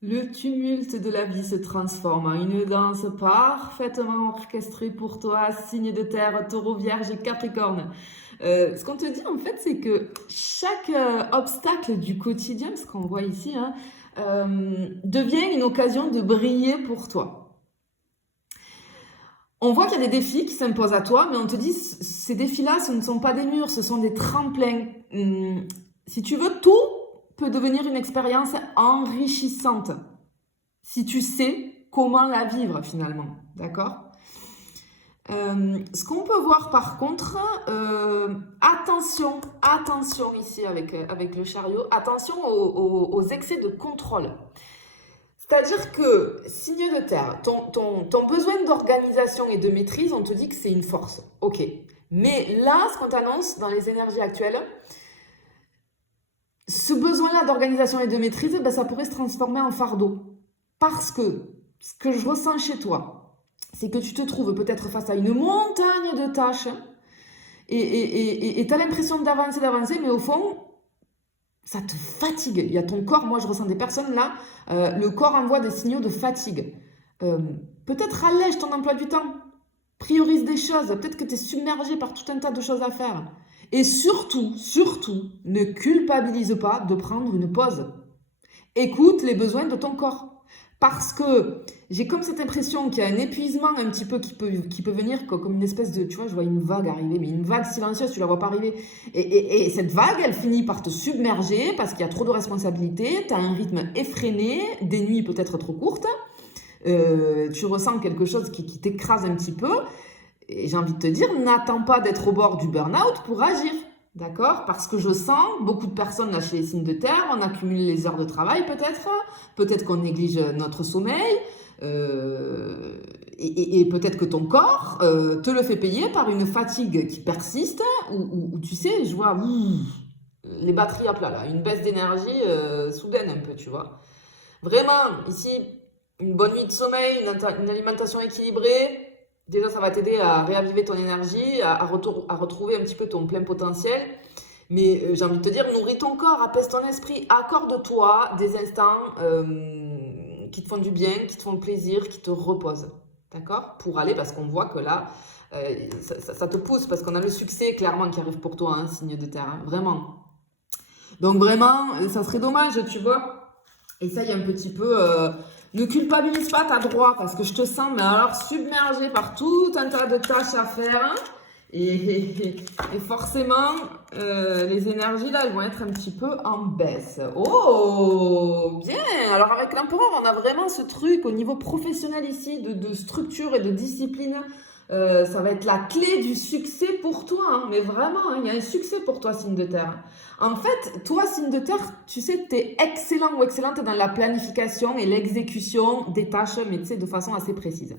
Le tumulte de la vie se transforme en une danse parfaitement orchestrée pour toi, signe de terre, taureau, vierge et capricorne. Ce qu'on te dit en fait, c'est que chaque obstacle du quotidien, ce qu'on voit ici, hein, devient une occasion de briller pour toi. On voit qu'il y a des défis qui s'imposent à toi, mais on te dit, ces défis-là, ce ne sont pas des murs, ce sont des tremplins. Si tu veux, tout peut devenir une expérience enrichissante si tu sais comment la vivre finalement, d'accord. Ce qu'on peut voir par contre, attention ici avec le chariot, attention aux excès de contrôle. C'est-à-dire que, signe de terre, ton besoin d'organisation et de maîtrise, on te dit que c'est une force. Ok. Mais là, ce qu'on t'annonce dans les énergies actuelles, ce besoin-là d'organisation et de maîtrise, ben, ça pourrait se transformer en fardeau. Parce que ce que je ressens chez toi, c'est que tu te trouves peut-être face à une montagne de tâches et tu as l'impression d'avancer, mais au fond, ça te fatigue. Il y a ton corps, moi je ressens des personnes là, le corps envoie des signaux de fatigue. Euh, Peut-être allège ton emploi du temps, priorise des choses, peut-être que tu es submergé par tout un tas de choses à faire. Et surtout, ne culpabilise pas de prendre une pause. Écoute les besoins de ton corps. Parce que j'ai comme cette impression qu'il y a un épuisement un petit peu qui peut venir comme une espèce de, tu vois, je vois une vague arriver, mais une vague silencieuse, tu la vois pas arriver. Et cette vague, elle finit par te submerger parce qu'il y a trop de responsabilités, tu as un rythme effréné, des nuits peut-être trop courtes, tu ressens quelque chose qui t'écrase un petit peu. Et j'ai envie de te dire, n'attends pas d'être au bord du burn-out pour agir. D'accord? Parce que je sens beaucoup de personnes là chez les signes de terre, on accumule les heures de travail peut-être qu'on néglige notre sommeil, et peut-être que ton corps te le fait payer par une fatigue qui persiste, ou tu sais, je vois les batteries à plat là, une baisse d'énergie soudaine un peu, tu vois. Vraiment, ici, une bonne nuit de sommeil, une alimentation équilibrée, déjà ça va t'aider à réaviver ton énergie, à retrouver un petit peu ton plein potentiel. Mais j'ai envie de te dire, nourris ton corps, apaise ton esprit, accorde-toi des instants qui te font du bien, qui te font plaisir, qui te reposent. D'accord? Pour aller, parce qu'on voit que là, ça te pousse, parce qu'on a le succès clairement qui arrive pour toi, hein, signe de terre, hein, vraiment. Donc vraiment, ça serait dommage, tu vois. Essaye un petit peu. Ne culpabilise pas, t'as droit, parce que je te sens, mais alors submergé par tout un tas de tâches à faire, hein. Et forcément, les énergies là, elles vont être un petit peu en baisse. Oh, bien! Alors avec l'empereur, on a vraiment ce truc au niveau professionnel ici, de structure et de discipline. Ça va être la clé du succès pour toi, hein. Mais vraiment, hein, il y a un succès pour toi, signe de terre. En fait, toi, signe de terre, tu sais, tu es excellent ou excellente dans la planification et l'exécution des tâches, mais tu sais, de façon assez précise.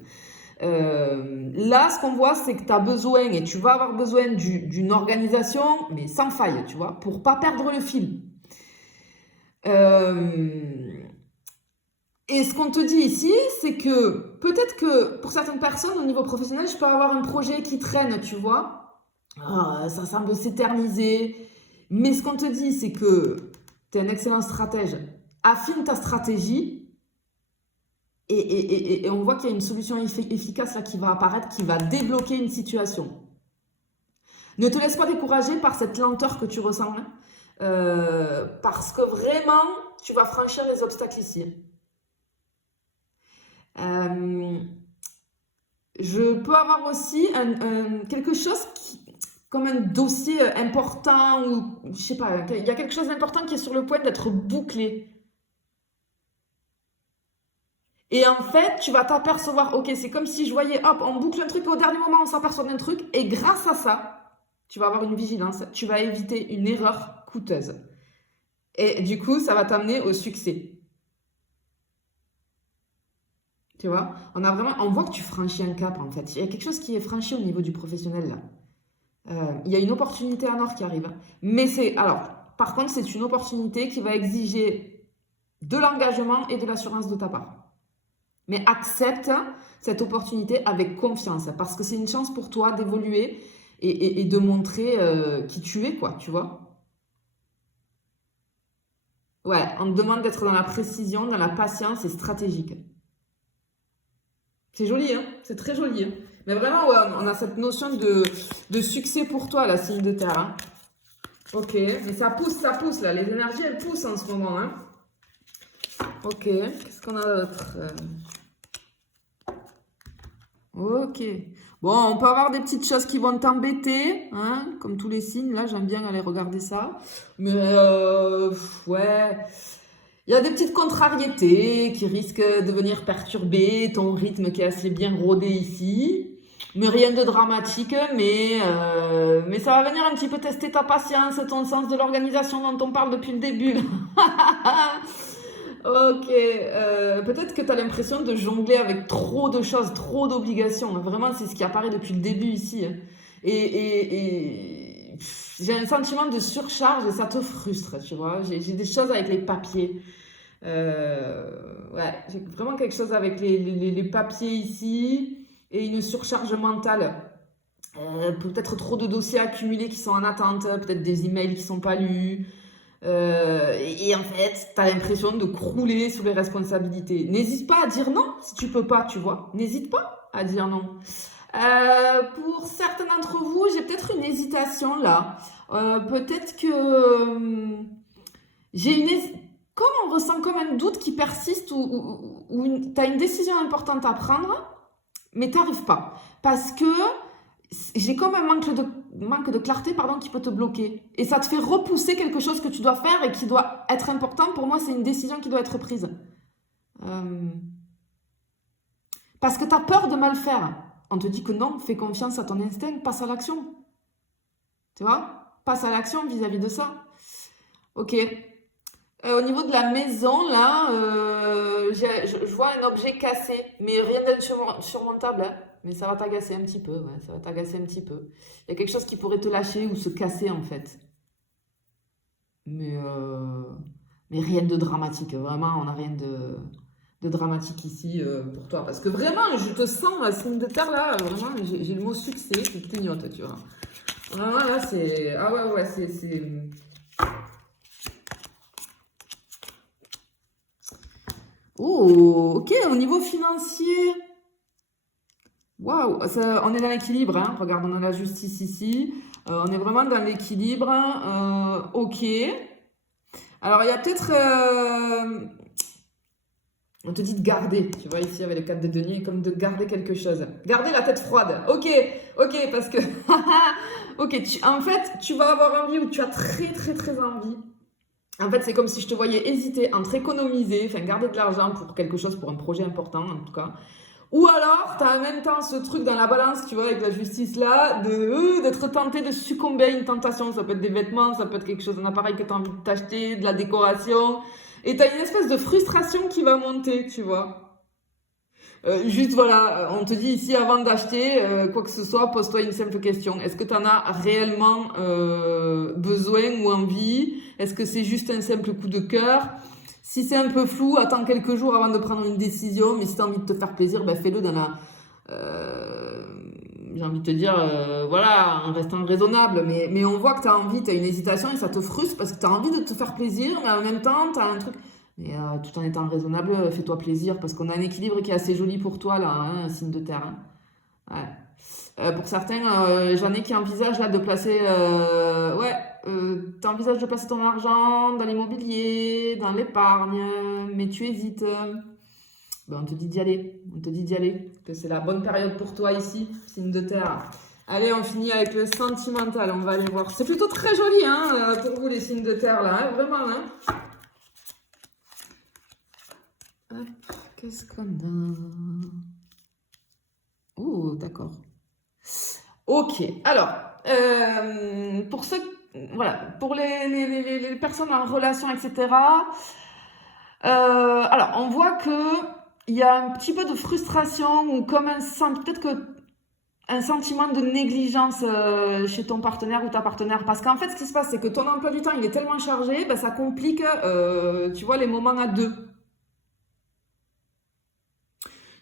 Là, ce qu'on voit, c'est que tu as besoin, et tu vas avoir besoin d'une organisation, mais sans faille, tu vois, pour pas perdre le fil. Euh, et ce qu'on te dit ici, c'est que peut-être que pour certaines personnes, au niveau professionnel, je peux avoir un projet qui traîne, tu vois. Ah, ça semble s'éterniser. Mais ce qu'on te dit, c'est que tu es un excellent stratège. Affine ta stratégie et on voit qu'il y a une solution efficace là qui va apparaître, qui va débloquer une situation. Ne te laisse pas décourager par cette lenteur que tu ressens, hein, parce que vraiment, tu vas franchir les obstacles ici. Euh, je peux avoir aussi quelque chose comme un dossier important ou je sais pas, il y a quelque chose d'important qui est sur le point d'être bouclé. Et en fait, tu vas t'apercevoir, ok, c'est comme si je voyais, hop, on boucle un truc, et au dernier moment, on s'aperçoit d'un truc, et grâce à ça, tu vas avoir une vigilance, tu vas éviter une erreur coûteuse. Et du coup, ça va t'amener au succès. Tu vois, on voit que tu franchis un cap en fait. Il y a quelque chose qui est franchi au niveau du professionnel là. Il y a une opportunité en or qui arrive, hein. Mais par contre, c'est une opportunité qui va exiger de l'engagement et de l'assurance de ta part. Mais accepte cette opportunité avec confiance parce que c'est une chance pour toi d'évoluer et de montrer qui tu es, quoi, tu vois. Ouais, on te demande d'être dans la précision, dans la patience et stratégique. C'est joli, hein? C'est très joli, hein? Mais vraiment, ouais, on a cette notion de succès pour toi, la signe de terre, hein. Ok, mais ça pousse, là. Les énergies, elles poussent en ce moment, hein. Ok, qu'est-ce qu'on a d'autre? Ok. Bon, on peut avoir des petites choses qui vont t'embêter, hein, comme tous les signes. Là, j'aime bien aller regarder ça. Mais ouais, il y a des petites contrariétés qui risquent de venir perturber ton rythme qui est assez bien rodé ici. Mais rien de dramatique, mais ça va venir un petit peu tester ta patience, ton sens de l'organisation dont on parle depuis le début. Ok, peut-être que tu as l'impression de jongler avec trop de choses, trop d'obligations. Vraiment, c'est ce qui apparaît depuis le début ici, hein. J'ai un sentiment de surcharge et ça te frustre, tu vois. J'ai des choses avec les papiers. Ouais, j'ai vraiment quelque chose avec les papiers ici et une surcharge mentale. Peut-être trop de dossiers accumulés qui sont en attente, peut-être des emails qui sont pas lus. Et en fait, tu as l'impression de crouler sous les responsabilités. N'hésite pas à dire non si tu peux pas, tu vois. N'hésite pas à dire non. Pour certains d'entre vous, j'ai peut-être une hésitation là. Peut-être que j'ai comme on ressent comme un doute qui persiste ou tu as une décision importante à prendre, mais tu n'arrives pas. Parce que j'ai comme un manque de clarté pardon, qui peut te bloquer. Et ça te fait repousser quelque chose que tu dois faire et qui doit être important. Pour moi, c'est une décision qui doit être prise. Parce que tu as peur de mal faire. On te dit que non, fais confiance à ton instinct, passe à l'action. Tu vois? Passe à l'action vis-à-vis de ça. Ok. Au niveau de la maison, là, je vois un objet cassé, mais rien d'insurmontable, hein. Mais ça va t'agacer un petit peu, ouais, ça va t'agacer un petit peu. Il y a quelque chose qui pourrait te lâcher ou se casser, en fait. Mais, euh, mais rien de dramatique, vraiment, on n'a rien de dramatique ici pour toi. Parce que vraiment, je te sens, signe de terre, là, vraiment, j'ai le mot succès qui clignote, tu vois. Vraiment, là, c'est... Ah ouais, ouais, c'est... Oh, ok, au niveau financier, waouh, on est dans l'équilibre, hein. Regarde, on a la justice ici. On est vraiment dans l'équilibre, hein. Ok. Alors, il y a peut-être... on te dit de garder, tu vois, ici, avec le 4 de denier, comme de garder quelque chose. Garder la tête froide. Ok, ok, parce que... ok, en fait, tu vas avoir envie ou tu as très, très, très envie. En fait, c'est comme si je te voyais hésiter entre économiser, enfin garder de l'argent pour quelque chose, pour un projet important en tout cas. Ou alors, tu as en même temps ce truc dans la balance, tu vois, avec la justice là, d'être tenté de succomber à une tentation. Ça peut être des vêtements, ça peut être quelque chose, un appareil que tu as envie de t'acheter, de la décoration. Et tu as une espèce de frustration qui va monter, tu vois. Juste voilà, on te dit ici avant d'acheter quoi que ce soit, pose-toi une simple question. Est-ce que tu en as réellement besoin ou envie? Est-ce que c'est juste un simple coup de cœur? Si c'est un peu flou, attends quelques jours avant de prendre une décision. Mais si tu as envie de te faire plaisir, ben fais-le dans la... euh, j'ai envie de te dire, voilà, en restant raisonnable. Mais on voit que tu as envie, tu as une hésitation et ça te frustre parce que tu as envie de te faire plaisir, mais en même temps, tu as un truc... Mais tout en étant raisonnable, fais-toi plaisir parce qu'on a un équilibre qui est assez joli pour toi là, hein, un signe de terre, hein. Ouais. Pour certains, j'en ai qui envisagent là de placer, ouais, t'envisages de placer ton argent dans l'immobilier, dans l'épargne, mais tu hésites. Ben, on te dit d'y aller, on te dit d'y aller, que c'est la bonne période pour toi ici, signe de terre. Allez, on finit avec le sentimental, on va aller voir. C'est plutôt très joli hein, pour vous les signes de terre là, hein, vraiment. Hein. Hop, qu'est-ce qu'on a? Oh, d'accord. Ok, alors, pour ceux, voilà, pour les personnes en relation, etc., alors, on voit que il y a un petit peu de frustration ou comme peut-être que un sentiment de négligence chez ton partenaire ou ta partenaire. Parce qu'en fait, ce qui se passe, c'est que ton emploi du temps, il est tellement chargé, ben, ça complique, tu vois, les moments à deux.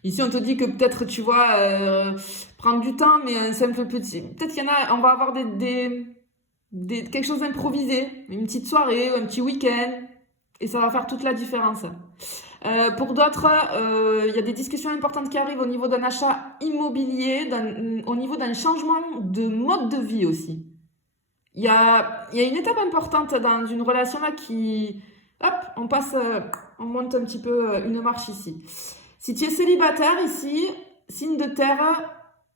Ici, on te dit que peut-être, tu vois, prendre du temps, mais un simple petit... Peut-être qu'il y en a, on va avoir quelque chose d'improvisé. Une petite soirée, un petit week-end. Et ça va faire toute la différence. Pour d'autres, il y a des discussions importantes qui arrivent au niveau d'un achat immobilier, au niveau d'un changement de mode de vie aussi. Il y a une étape importante dans une relation là qui... Hop, on passe, on monte un petit peu une marche ici. Si tu es célibataire ici, signe de terre,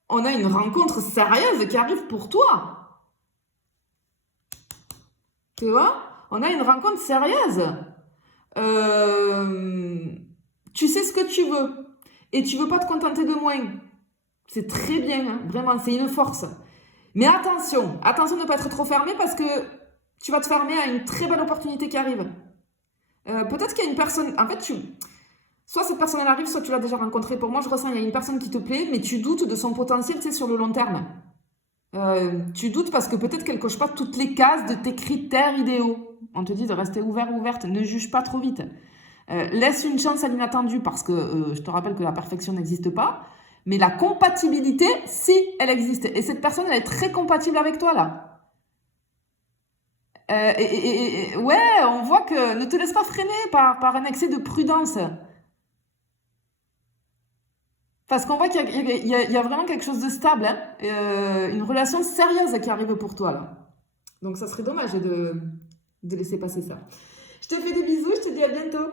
on a une rencontre sérieuse qui arrive pour toi. Tu vois? On a une rencontre sérieuse. Tu sais ce que tu veux. Et tu veux pas te contenter de moins. C'est très bien, hein, vraiment, c'est une force. Mais attention de ne pas être trop fermé parce que tu vas te fermer à une très belle opportunité qui arrive. Peut-être qu'il y a une personne, en fait, soit cette personne elle arrive, soit tu l'as déjà rencontrée. Pour moi, je ressens qu'il y a une personne qui te plaît, mais tu doutes de son potentiel, tu sais, sur le long terme. Tu doutes parce que peut-être qu'elle coche pas toutes les cases de tes critères idéaux. On te dit de rester ouvert ou ouverte, ne juge pas trop vite. Laisse une chance à l'inattendu parce que je te rappelle que la perfection n'existe pas. Mais la compatibilité, si, elle existe. Et cette personne, elle est très compatible avec toi, là. Ouais, on voit que ne te laisse pas freiner par un excès de prudence. Parce qu'on voit qu'il y a vraiment quelque chose de stable, hein, une relation sérieuse qui arrive pour toi, là. Donc, ça serait dommage de laisser passer ça. Je te fais des bisous, je te dis à bientôt.